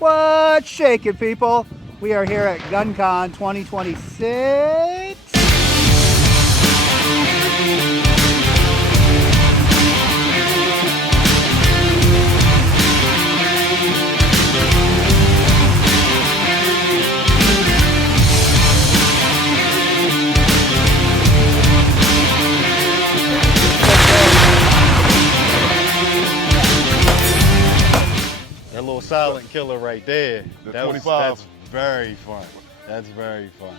What's shaking, people? We are here at GunCon 2026. That little silent killer right there. The That's 25. very fun. That's very fun.